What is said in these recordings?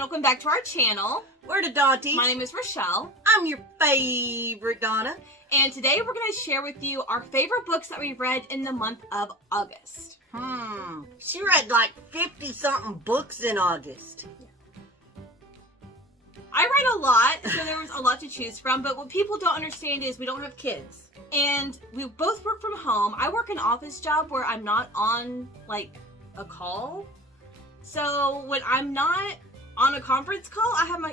welcome back to our channel. We're the Dawnties. My name is Rochelle. I'm your favorite Donna. And today we're going to share with you our favorite books that we read in the month of August. She read like 50-something books in August. I read a lot, so there was a lot to choose from, but what people don't understand is we don't have kids. And we both work from home. I work an office job where I'm not on, like, a call. So when I'm not on a conference call, I have my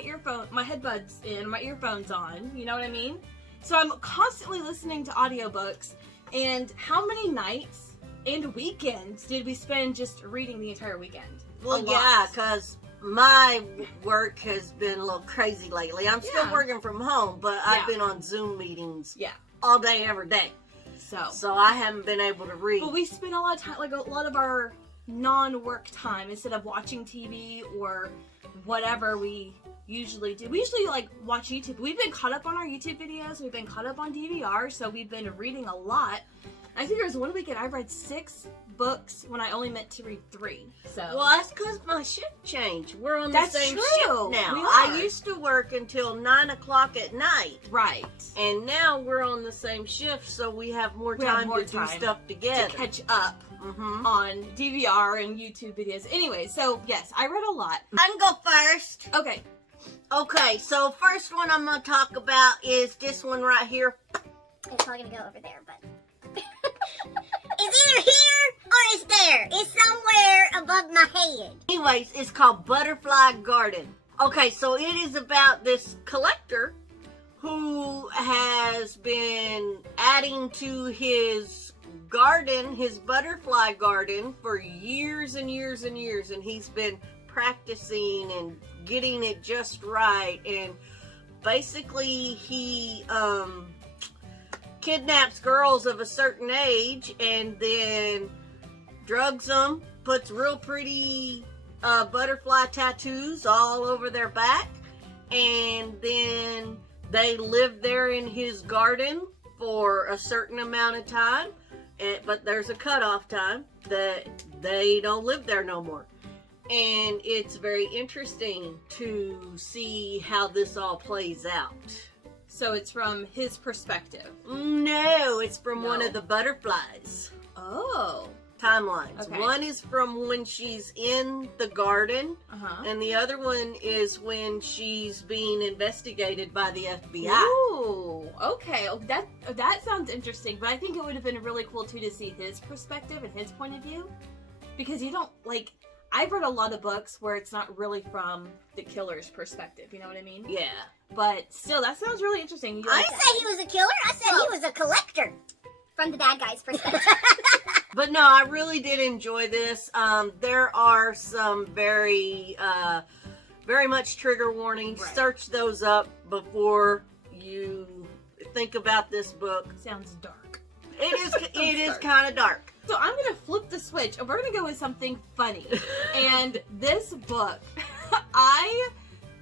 headbuds in, my earphones on, you know what I mean? So I'm constantly listening to audiobooks, and how many nights and weekends did we spend just reading the entire weekend? Well, yeah, because my work has been a little crazy lately. I'm still working from home, but I've been on Zoom meetings all day, every day. So I haven't been able to read. But we spend a lot of time, like a lot of our non-work time, instead of watching TV or whatever we usually do. We usually like watch YouTube. We've been caught up on our YouTube videos. We've been caught up on DVR, so we've been reading a lot. I think there was one weekend I read 6 books when I only meant to read 3. So well, that's because my shift changed. We're on the same shift now. I used to work until 9 o'clock at night. Right. And now we're on the same shift, so we have more time to do stuff together. To catch up on DVR and YouTube videos. Anyway, so yes, I read a lot. I can go first. Okay. Okay, so first one I'm going to talk about is this one right here. It's probably going to go over there, but... It's either here or it's there. It's somewhere above my head. Anyways, it's called Butterfly Garden. Okay, so it is about this collector who has been adding to his garden, his butterfly garden, for years and years and years. And he's been practicing and getting it just right. And basically he kidnaps girls of a certain age and then drugs them, puts real pretty butterfly tattoos all over their back, and then they live there in his garden for a certain amount of time, but there's a cutoff time that they don't live there no more. And it's very interesting to see how this all plays out. So it's from his perspective? No, it's from one of the butterflies. Oh. Timelines. Okay. One is from when she's in the garden, and the other one is when she's being investigated by the FBI. Ooh, okay. Oh, that sounds interesting, but I think it would have been really cool too to see his perspective and his point of view. Because you don't, like, I've read a lot of books where it's not really from the killer's perspective, you know what I mean? Yeah. But still, that sounds really interesting. I didn't say he was a killer. I said he was a collector. From the bad guy's perspective. But no, I really did enjoy this. There are some very much trigger warnings. Right. Search those up before you think about this book. Sounds dark. It is kind of dark. So I'm going to flip the switch and we're going to go with something funny. And this book, I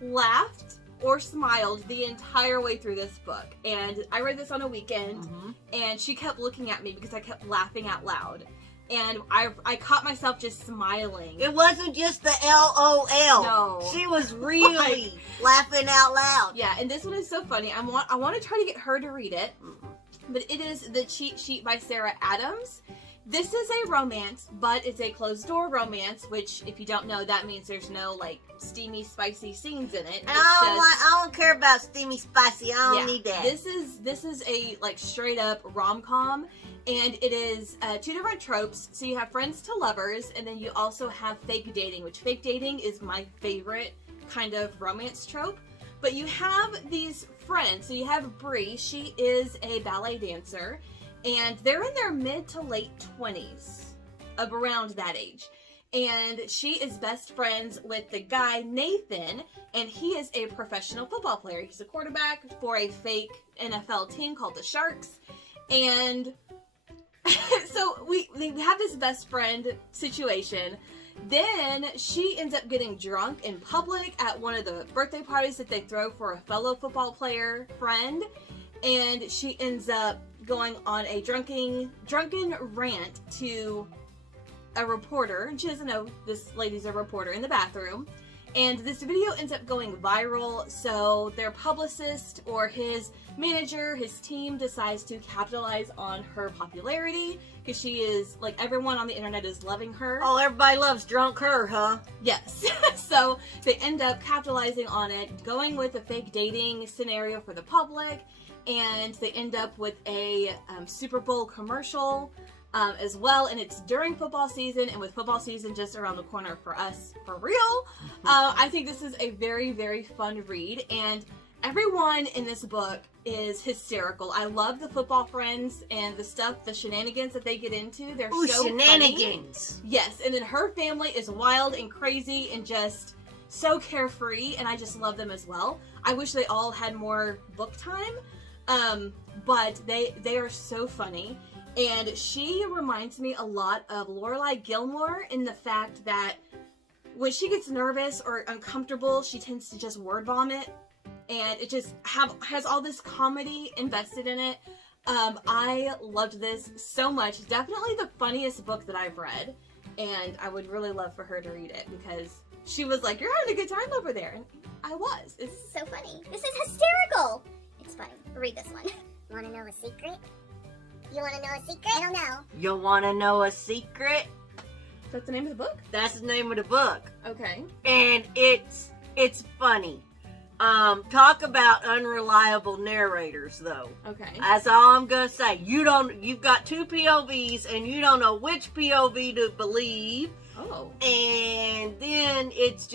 laughed or smiled the entire way through this book. And I read this on a weekend, and she kept looking at me because I kept laughing out loud. And I caught myself just smiling. It wasn't just the LOL. No. She was really laughing out loud. Yeah, and this one is so funny. I want to try to get her to read it. But it is The Cheat Sheet by Sarah Adams. This is a romance, but it's a closed-door romance, which, if you don't know, that means there's no, like, steamy, spicy scenes in it. I don't care about steamy, spicy. I don't need that. This is a, like, straight-up rom-com, and it is 2 different tropes. So you have friends to lovers, and then you also have fake dating, which fake dating is my favorite kind of romance trope. But you have these friends. So you have Bree. She is a ballet dancer. And they're in their mid to late 20s, of around that age. And she is best friends with the guy, Nathan, and he is a professional football player. He's a quarterback for a fake NFL team called the Sharks. And so they have this best friend situation. Then she ends up getting drunk in public at one of the birthday parties that they throw for a fellow football player friend. And she ends up going on a drunken rant to a reporter, and she doesn't know this lady's a reporter, in the bathroom, And this video ends up going viral, so their publicist or his manager, his team, decides to capitalize on her popularity because she is, like, everyone on the internet is loving her. Oh, everybody loves drunk her, huh? Yes. So they end up capitalizing on it, going with a fake dating scenario for the public, and they end up with a Super Bowl commercial as well, and it's during football season, and with football season just around the corner for us, for real, I think this is a very, very fun read, and everyone in this book is hysterical. I love the football friends and the stuff, the shenanigans that they get into. They're so shenanigans. Funny. Yes, and then her family is wild and crazy and just so carefree, and I just love them as well. I wish they all had more book time, but they are so funny. And she reminds me a lot of Lorelai Gilmore in the fact that when she gets nervous or uncomfortable, she tends to just word vomit. And it just has all this comedy invested in it. I loved this so much. Definitely the funniest book that I've read. And I would really love for her to read it because she was like, "You're having a good time over there." And I was. This is so funny. This is hysterical. It's funny. Read this one. Want to know a secret? You want to know a secret? I don't know. You want to know a secret? That's the name of the book? That's the name of the book. Okay. And it's funny. Talk about unreliable narrators, though. Okay. That's all I'm gonna say. You've got two POVs, and you don't know which POV to believe. Oh. And then it's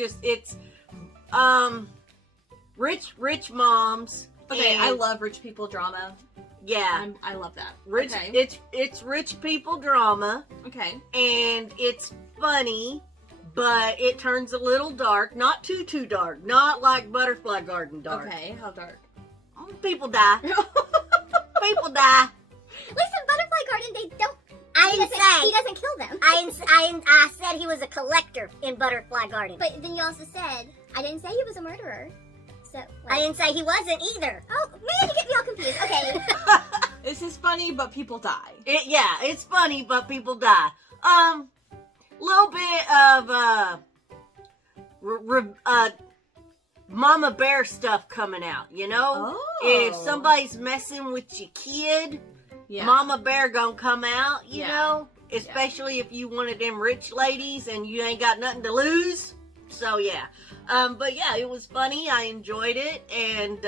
rich moms. Okay, and, I love rich people drama. Yeah. I love that. Rich. Okay. It's rich people drama. Okay. And it's funny, but it turns a little dark. Not too dark. Not like Butterfly Garden dark. Okay, how dark? People die. People die. Listen, Butterfly Garden, they don't. He doesn't kill them. I said he was a collector in Butterfly Garden. But then you also said I didn't say he was a murderer. So I didn't say he wasn't either. Oh man, you get me all confused. Okay. This is funny, but people die. It's funny, but people die. Little bit of Mama Bear stuff coming out, you know? Oh. If somebody's messing with your kid, Yeah. Mama Bear gonna come out, you Yeah. know? Especially if you one of them rich ladies and you ain't got nothing to lose. So yeah. But yeah, it was funny. I enjoyed it. And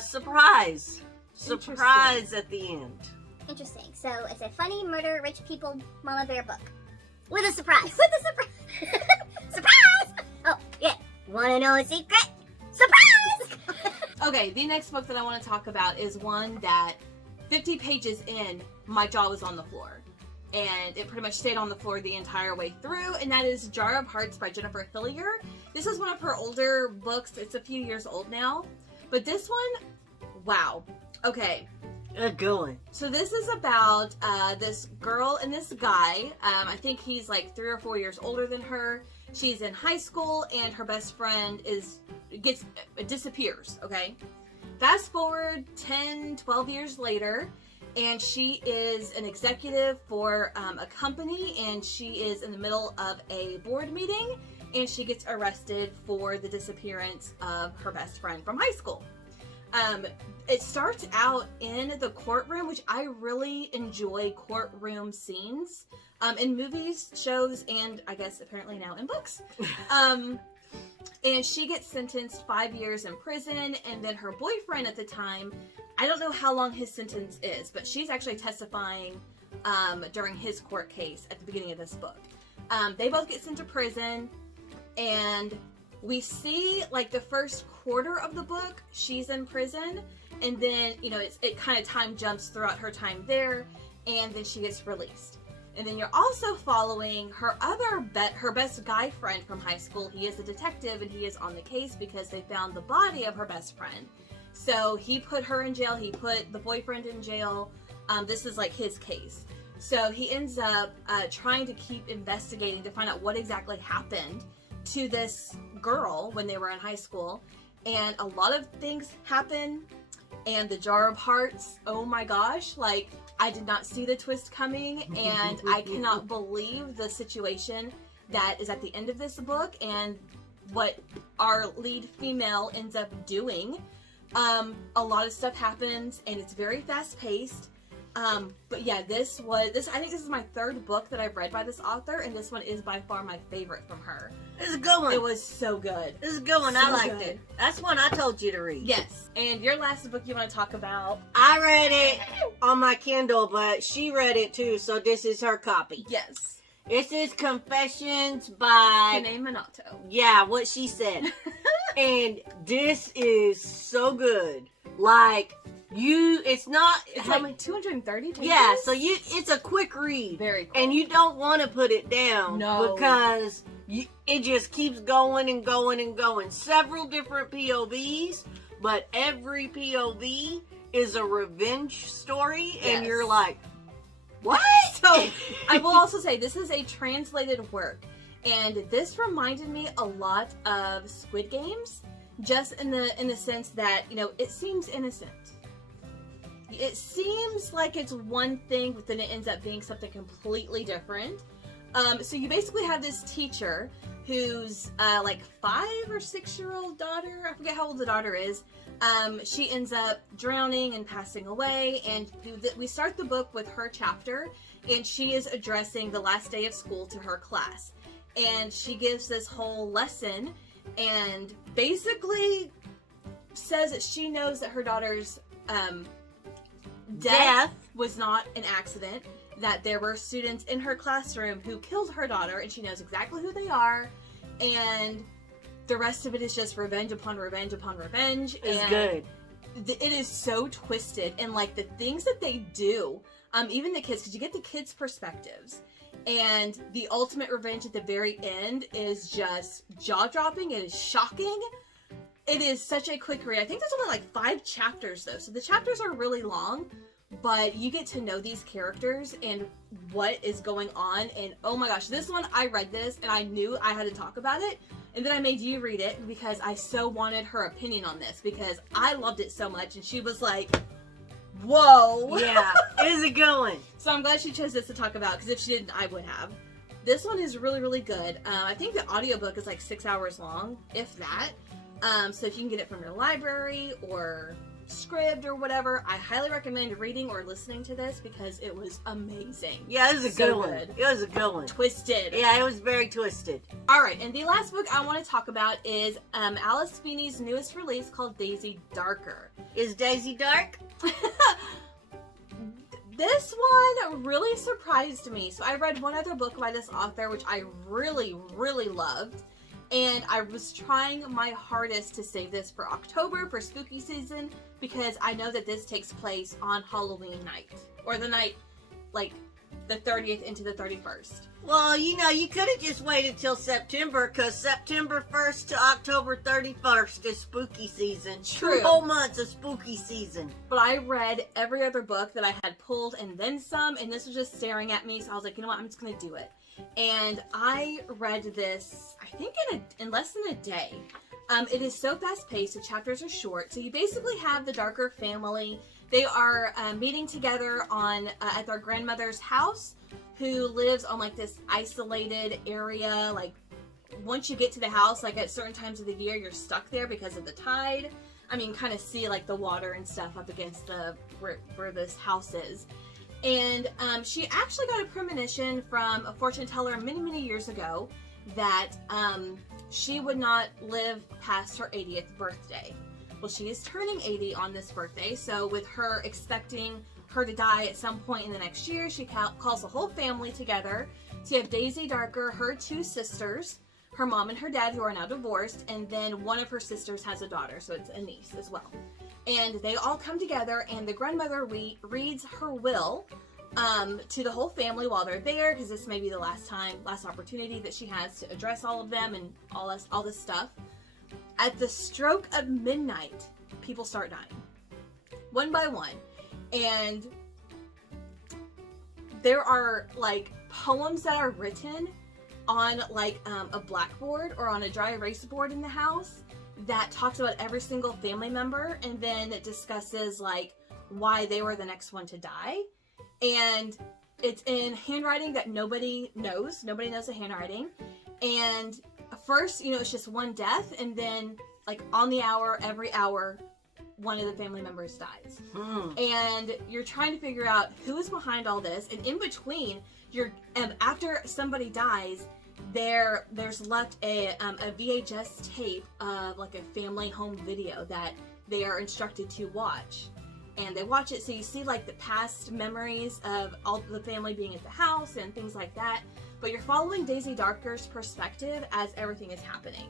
surprise. Surprise at the end. Interesting. So it's a funny murder rich people mama bear book. With a surprise. With a surprise. Surprise! Oh, yeah. Want to know a secret? Surprise! Okay, the next book that I want to talk about is one that 50 pages in, my jaw was on the floor. And it pretty much stayed on the floor the entire way through, and that is Jar of Hearts by Jennifer Hillier. This is one of her older books. It's a few years old now. But this one, wow. Okay. Good one. So this is about this girl and this guy. I think he's like 3 or 4 years older than her. She's in high school, and her best friend disappears, okay? Fast forward 10, 12 years later, and she is an executive for a company, and she is in the middle of a board meeting, and she gets arrested for the disappearance of her best friend from high school. It starts out in the courtroom, which I really enjoy courtroom scenes in movies, shows, and I guess apparently now in books. And she gets sentenced 5 years in prison, and then her boyfriend at the time, I don't know how long his sentence is, but she's actually testifying during his court case at the beginning of this book. They both get sent to prison, and we see like the first quarter of the book, she's in prison, and then, you know, it kind of time jumps throughout her time there, and then she gets released. And then you're also following her her best guy friend from high school. He is a detective, and he is on the case because they found the body of her best friend. So he put her in jail. He put the boyfriend in jail. This is like his case. So he ends up trying to keep investigating to find out what exactly happened to this girl when they were in high school. And a lot of things happen. And the Jar of Hearts, oh my gosh, like, I did not see the twist coming, and I cannot believe the situation that is at the end of this book and what our lead female ends up doing. A lot of stuff happens and it's very fast paced. But yeah, I think this is my third book that I've read by this author, and this one is by far my favorite from her. This is a good one. It was so good. This is a good one. So I liked good. it. That's one I told you to read. Yes. And your last book you want to talk about? I read it on my Kindle, but she read it too, so this is her copy. Yes. This is Confessions by... Kane Minato. Yeah, what she said. And this is so good. Like, it's not... It's like 230 pages? Yeah, so it's a quick read. Very quick. And you don't want to put it down. No. Because it just keeps going and going and going. Several different POVs, but every POV is a revenge story, and Yes. you're like, what? So, I will also say, this is a translated work, and this reminded me a lot of Squid Games, just in the sense that, it seems innocent. It seems like it's one thing, but then it ends up being something completely different. So you basically have this teacher whose like 5 or 6-year-old daughter, I forget how old the daughter is, she ends up drowning and passing away, and we start the book with her chapter, and she is addressing the last day of school to her class, and she gives this whole lesson and basically says that she knows that her daughter's death was not an accident, that there were students in her classroom who killed her daughter, and she knows exactly who they are, and the rest of it is just revenge upon revenge upon revenge. It's and good. It is so twisted, and like the things that they do, even the kids, because you get the kids' perspectives, and the ultimate revenge at the very end is just jaw-dropping. It is shocking. It is such a quick read. I think there's only like 5 chapters though, so the chapters are really long, but you get to know these characters and what is going on. And oh my gosh, this one, I read this and I knew I had to talk about it, and then I made you read it because I so wanted her opinion on this, because I loved it so much and she was like, whoa. Yeah, it is a good one. So I'm glad she chose this to talk about, because if she didn't, I would have. This one is really, really good. I think the audiobook is like 6 hours long, if that. So if you can get it from your library or Scribd or whatever, I highly recommend reading or listening to this because it was amazing. Yeah, it was a So good one. good. It was a good one. Twisted. Yeah, it was very twisted. Alright, and the last book I want to talk about is Alice Feeney's newest release called Daisy Darker. Is Daisy dark? This one really surprised me. So I read one other book by this author, which I really, really loved. And I was trying my hardest to save this for October, for spooky season, because I know that this takes place on Halloween night. Or the night, like, the 30th into the 31st. Well, you could have just waited till September, because September 1st to October 31st is spooky season. True. 2 whole months of spooky season. But I read every other book that I had pulled and then some, and this was just staring at me, so I was like, you know what, I'm just going to do it. And I read this, I think in less than a day. It is so fast-paced, the chapters are short, so you basically have the Darker family. They are meeting together at their grandmother's house, who lives on like this isolated area. Like, once you get to the house, like at certain times of the year, you're stuck there because of the tide. I mean, kind of see like the water and stuff up against where this house is. And she actually got a premonition from a fortune teller many, many years ago that she would not live past her 80th birthday. Well, she is turning 80 on this birthday, so with her expecting her to die at some point in the next year, she calls the whole family together. So you have Daisy Darker, her 2 sisters, her mom and her dad, who are now divorced, and then one of her sisters has a daughter, so it's a niece as well. And they all come together, and the grandmother reads her will to the whole family while they're there, because this may be the last opportunity that she has to address all of them and all this stuff. At the stroke of midnight, people start dying, one by one. And there are like poems that are written on like a blackboard or on a dry erase board in the house that talks about every single family member, and then it discusses like why they were the next one to die. And it's in handwriting that nobody knows the handwriting, And first, you know, it's just one death, and then like on the hour, every hour, one of the family members dies. And you're trying to figure out who is behind all this, and in between, you're after somebody dies, there's left a VHS tape of like a family home video that they are instructed to watch. And they watch it, so you see like the past memories of all the family being at the house and things like that. But you're following Daisy Darker's perspective as everything is happening.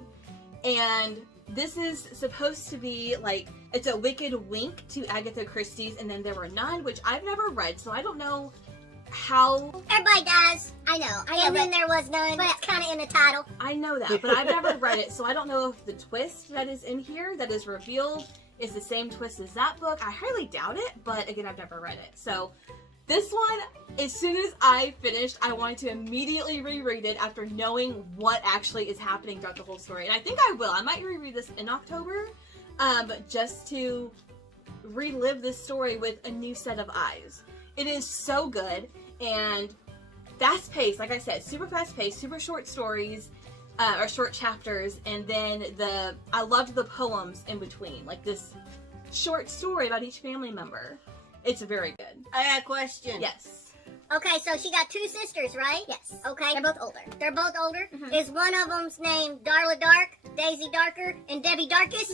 And this is supposed to be like, it's a wicked wink to Agatha Christie's And Then There Were None, which I've never read, so I don't know how... Everybody does. I know. And then there was none. But it's kind of in the title. I know that, but I've never read it, so I don't know if the twist that is in here, that is revealed, is the same twist as that book. I highly doubt it, but again, I've never read it. So this one, as soon as I finished, I wanted to immediately reread it after knowing what actually is happening throughout the whole story. And I think I will. I might reread this in October, just to relive this story with a new set of eyes. It is so good, and fast-paced, like I said, super fast-paced, super short stories, or short chapters, and then I loved the poems in between, like this short story about each family member. It's very good. I got a question. Yes. Okay, so she got two sisters, right? Yes. Okay. They're both older. They're both older? Mhm. Is one of them's named Darla Dark, Daisy Darker, and Debbie Darkest?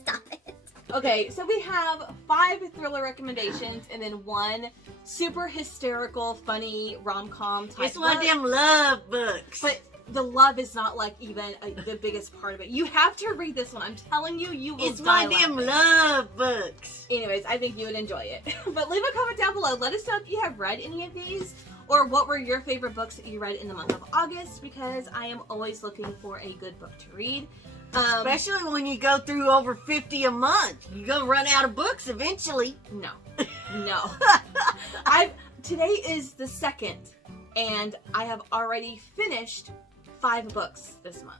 Stop it. Okay, so we have 5 thriller recommendations, and then 1 super hysterical, funny rom-com type It's one of book. them love books. But the love is not like even the biggest part of it. You have to read this one. I'm telling you, you will It's die one of them laughing. love books. Anyways, I think you would enjoy it. But leave a comment down below. Let us know if you have read any of these, or what were your favorite books that you read in the month of August, because I am always looking for a good book to read. Especially when you go through over 50 a month. You're going to run out of books eventually. No. No. Today is the 2nd, and I have already finished 5 books this month.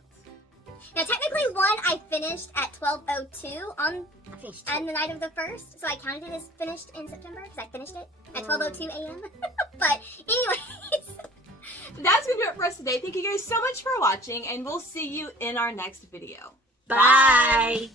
Now, technically, one I finished at 12:02 on the night of the 1st, so I counted it as finished in September because I finished it at 12:02 a.m. But anyways, That's going to do it for us today. Thank you guys so much for watching, and we'll see you in our next video. Bye.